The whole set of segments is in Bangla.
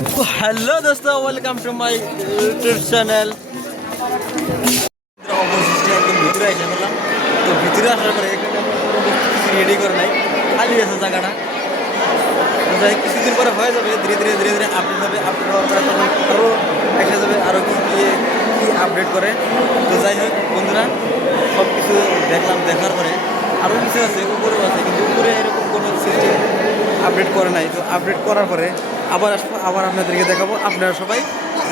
হ্যালো দোস্ত, welcome to my YouTube channel. অবশেষে একদম ভিতরে এসে বললাম, তো ভিতরে আসার পরে এখানে রেডি করে নাই, খালি আছে জায়গাটা। তো যাই কিছুদিন পরে হয়ে যাবে, ধীরে ধীরে ধীরে ধীরে আপডেট হবে। আপডেট হওয়ার পরে তখন আরও দেখা যাবে আরও কি কী আপডেট করে। তো যাই হোক বন্ধুরা, সব কিছু দেখলাম, দেখার পরে আরও কিছু আছে, উপরেও আছে, কিন্তু উপরে এরকম কোনো সিস্টেম আপডেট করে নাই। তো আপডেট করার পরে আবার আসবো, আবার আপনাদেরকে দেখাবো। আপনারা সবাই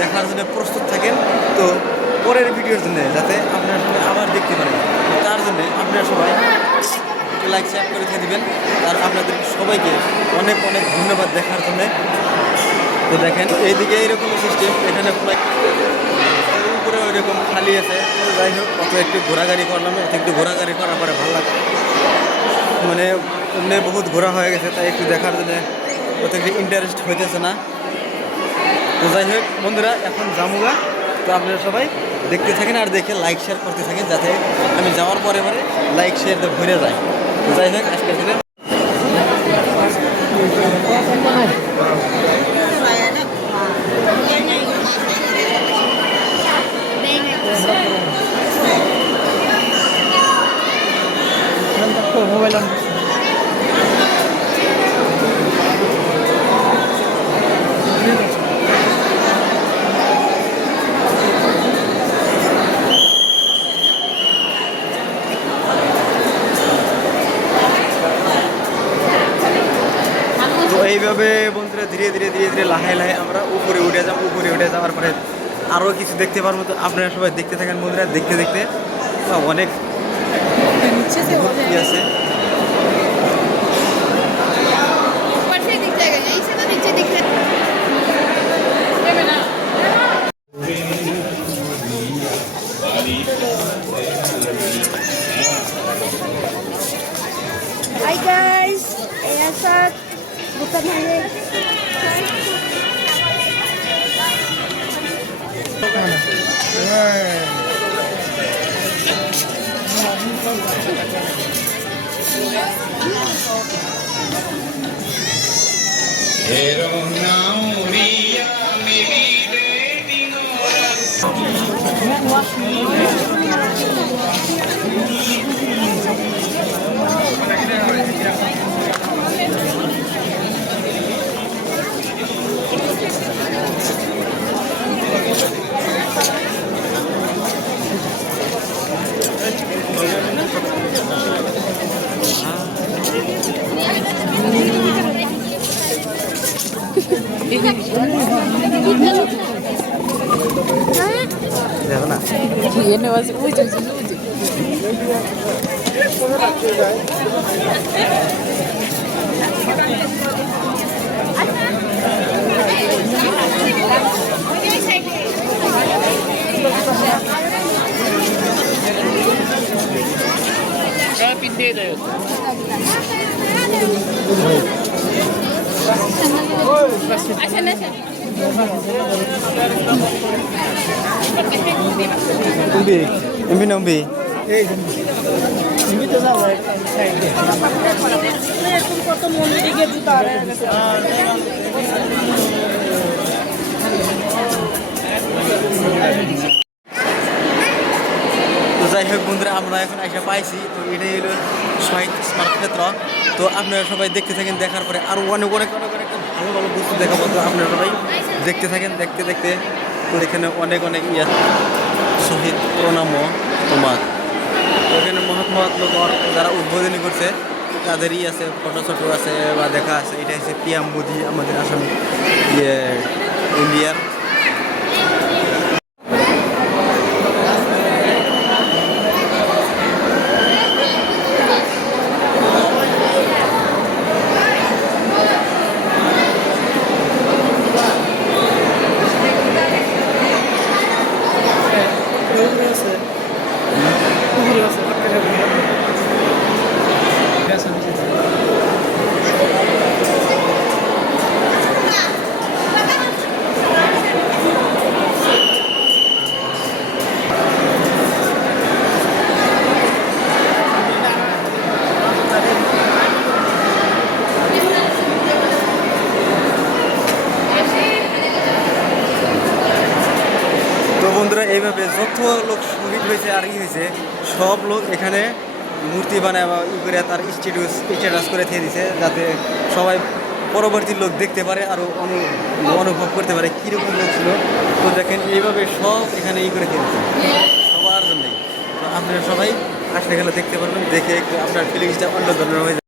দেখার জন্য প্রস্তুত থাকেন, তো পরের ভিডিওর জন্য যাতে আপনারা সবাই আবার দেখতে পারেন, তার জন্যে আপনারা সবাই একটু লাইক শেয়ার করে দিয়ে দেবেন। আর আপনাদের সবাইকে অনেক অনেক ধন্যবাদ দেখার জন্যে। তো দেখেন এইদিকে এইরকম সিস্টেম, এখানে উপরে ওইরকম খালি আছে। তো যাই হোক, অত একটু ঘোরাঘুরি করলাম, অত একটু ঘোরাঘুরি করার পরে ভালো লাগে, মানে এমনি বহুত ঘোরা হয়ে গেছে, তাই একটু দেখার জন্য অত একটু ইন্টারেস্ট হইতেছে না। তো যাই হোক বন্ধুরা, এখন জামুগা। তো আপনারা সবাই দেখতে থাকেন আর দেখে লাইক শেয়ার করতে থাকেন, যাতে আমি যাওয়ার পরে পরে লাইক শেয়ার ভরে যায়। তো যাই হোক আজকের দিনে মোবাইল এইভাবে বন্ধুরা ধীরে ধীরে ধীরে ধীরে লাহে লাহে আমরা উপরে উঠে যাব। উপরে উঠে যাওয়ার পরে আরও কিছু দেখতে পারবো। তো আপনারা সবাই দেখতে থাকেন বন্ধুরা, দেখতে দেখতে অনেক আছে। Hi guys, Esat, bukan hanya Ini masih ujung ujung. Pindah dah. Asal asal. Umbi, umbi umbi. ini tu sama. तुमको तो मोनी के जुता रहे हैं। তো যাই হোক বন্ধুরা, আমরা এখন এসে পাইছি। তো এটাই হলো শহীদ স্মারক ক্ষেত্র। তো আপনারা সবাই দেখতে থাকেন, দেখার পরে আরও অনেক অনেক অনেক অনেক ভালো ভালো বস্তু দেখাবো। তো আপনারা সবাই দেখতে থাকেন, দেখতে দেখতে। তো এখানে অনেক অনেক শহীদ প্রণাম তোমার। তো এখানে মহাত্মা লোক যারা উদ্বোধনী করছে তাদেরই আছে, ফটো ছোটো আছে বা দেখা আছে। এটা হচ্ছে পিএম মোদি, আমাদের আসাম ইন্ডিয়ার। বন্ধুরা এইভাবে যত লোক শহীদ হয়েছে আর ই হয়েছে সব লোক এখানে মূর্তি বানায় বা ই করে তার স্ট্যাটাস করে দিয়ে দিছে যাতে সবাই পরবর্তী লোক দেখতে পারে আরও অনুভব করতে পারে কীরকম লোক ছিল। তো দেখেন এইভাবে সব এখানে ই করে দিয়ে দিচ্ছে সবার জন্যই। তো আপনারা সবাই আসলে গেলে দেখতে পারবেন, দেখে একটু আপনার ফিলিংসটা অন্য ধরনের হয়ে যাবে।